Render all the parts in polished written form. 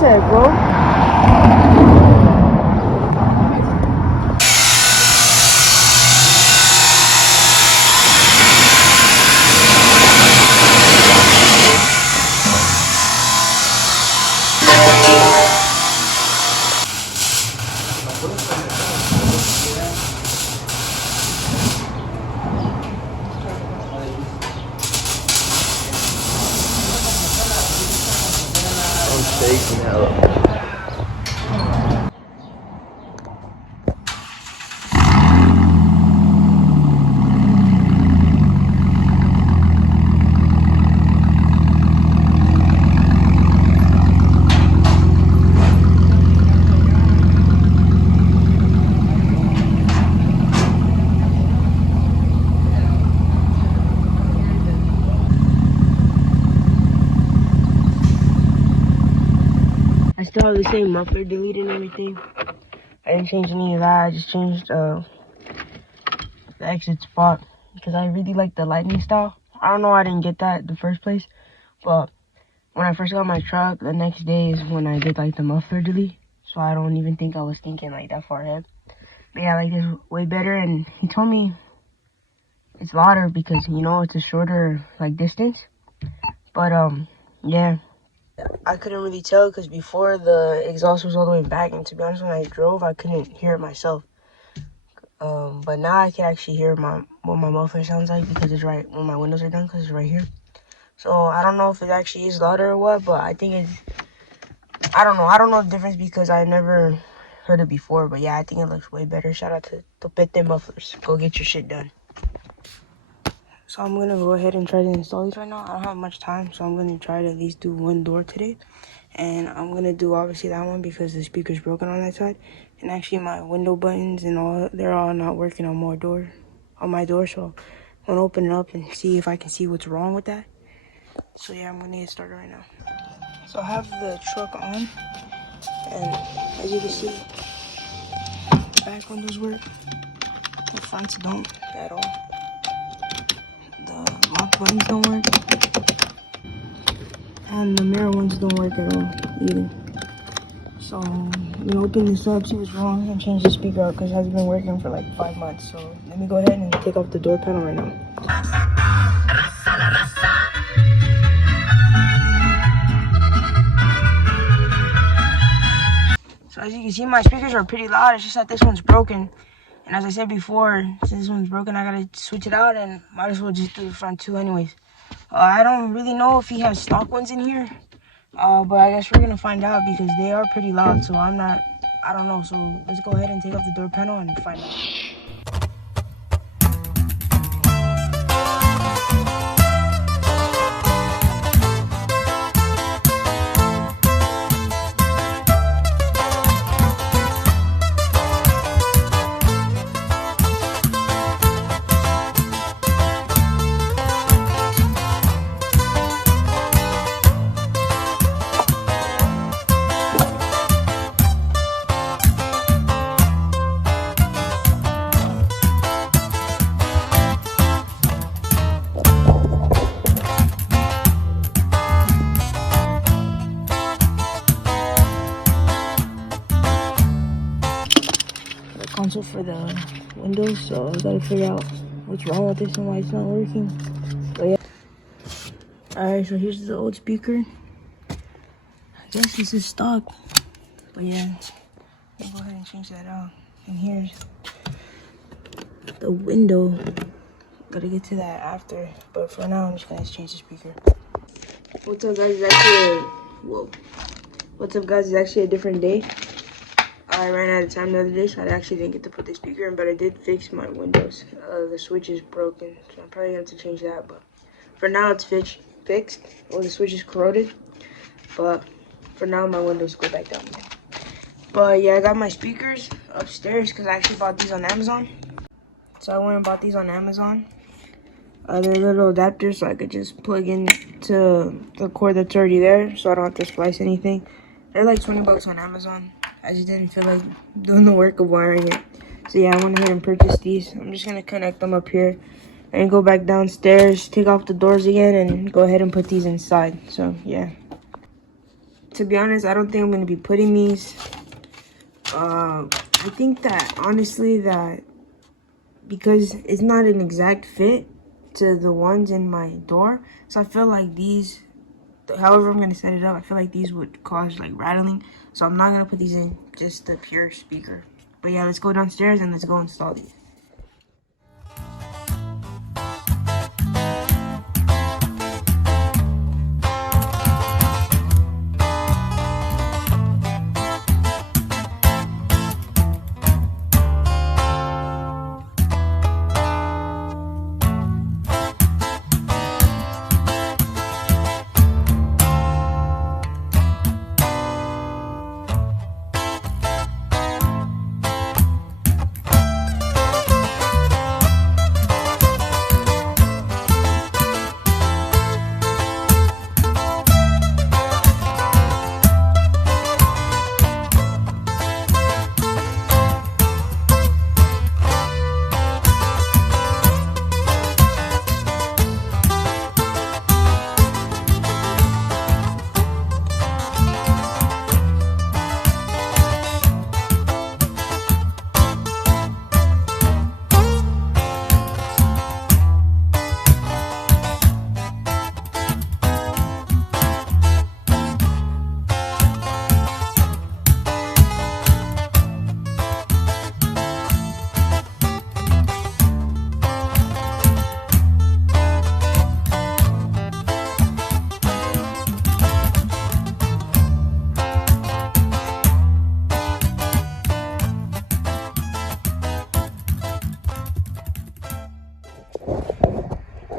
sec, bro. I'm shaking hella. I still have the same muffler delete and everything. I didn't change any of that. I just changed the exit spot because I really like the lightning style. I don't know why I didn't get that in the first place, but when I first got my truck, the next day is when I did like the muffler delete. So I don't even think I was thinking like that far ahead. But yeah, I like this way better. And he told me it's louder because, you know, it's a shorter like distance. But yeah, I couldn't really tell because before the exhaust was all the way back, and to be honest, when I drove, I couldn't hear it myself. But now I can actually hear what my muffler sounds like because it's right when my windows are down because it's right here. So I don't know if it actually is louder or what, but I think it's, I don't know the difference because I never heard it before. But yeah, I think it looks way better. Shout out to Topete Mufflers. Go get your shit done. So I'm gonna go ahead and try to install these right now. I don't have much time, so I'm gonna try to at least do one door today. And I'm gonna do obviously that one because the speaker's broken on that side. And actually my window buttons and all, they're all not working on my door. So I'm gonna open it up and see if I can see what's wrong with that. So yeah, I'm gonna get started right now. So I have the truck on, and as you can see, the back windows work. The fronts don't at all. The lock buttons don't work. And the mirror ones don't work at all either. So I'm gonna open this up, see what's wrong, and change the speaker out because it hasn't been working for like 5 months. So let me go ahead and take off the door panel right now. So as you can see, my speakers are pretty loud. It's just that this one's broken. And as I said before, since this one's broken, I gotta switch it out and might as well just do the front two anyways. I don't really know if he has stock ones in here. But I guess we're gonna find out because they are pretty loud. So I don't know. So let's go ahead and take off the door panel and find out. Console for the windows, so I gotta figure out what's wrong with this and why it's not working. But yeah. Alright, so here's the old speaker. I guess this is stock. But yeah, I'll go ahead and change that out. And here's the window. Gotta get to that after. But for now, I'm just gonna change the speaker. What's up, guys? What's up, guys? It's actually a different day. I ran out of time the other day, so I actually didn't get to put the speaker in, but I did fix my windows. The switch is broken, so I'm probably gonna have to change that, but for now it's fixed. Well, the switch is corroded, but for now my windows go back down there. But yeah, I got my speakers upstairs because I actually bought these on Amazon. So I went and bought these on Amazon. They're little adapters, so I could just plug in to the cord that's already there, so I don't have to splice anything. They're like 20 bucks on Amazon. I just didn't feel like doing the work of wiring it. So yeah, I went ahead and purchased these. I'm just gonna connect them up here and go back downstairs, take off the doors again, and go ahead and put these inside. So yeah. to be honest, I don't think I'm gonna be putting these. I think that honestly that because it's not an exact fit to the ones in my door, so I feel like these, however I'm gonna set it up, I feel like these would cause like rattling, so I'm not gonna put these in just the pure speaker. But yeah, let's go downstairs and let's go install these.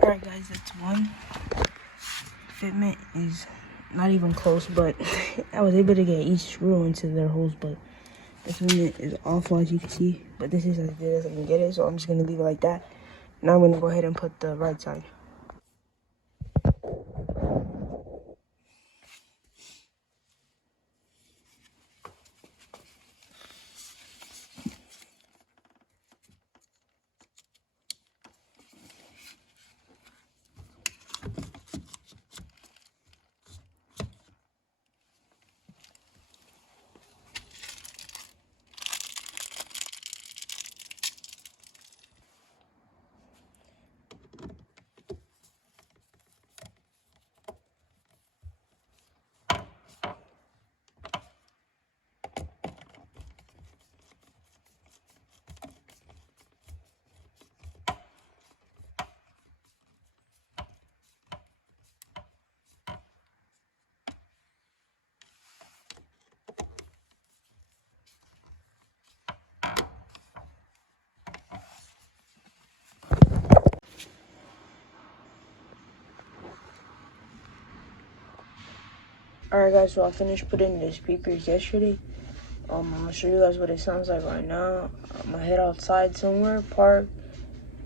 Alright guys, that's one. Fitment is not even close, but I was able to get each screw into their holes, but the fitment is awful as you can see. But this is as good as I can get it, so I'm just gonna leave it like that. Now I'm gonna go ahead and put the right side. Alright guys, so I finished putting the speakers yesterday. I'm gonna show you guys what it sounds like right now. I'm gonna head outside somewhere, park,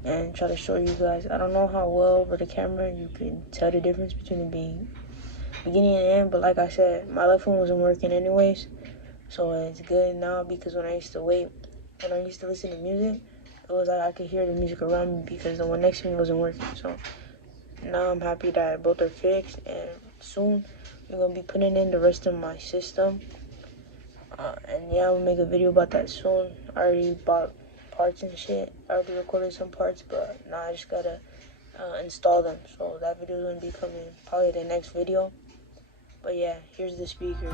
and try to show you guys. I don't know how well over the camera you can tell the difference between the beginning and end, but like I said, my left one wasn't working anyways, so it's good now. Because when I used to listen to music, it was like I could hear the music around me because the one next to me wasn't working. So now I'm happy that both are fixed, and soon I'm gonna be putting in the rest of my system. And yeah, I'll make a video about that soon. I already bought parts and shit. I already recorded some parts, but now I just gotta install them. So that video is gonna be coming probably the next video. But yeah, here's the speakers.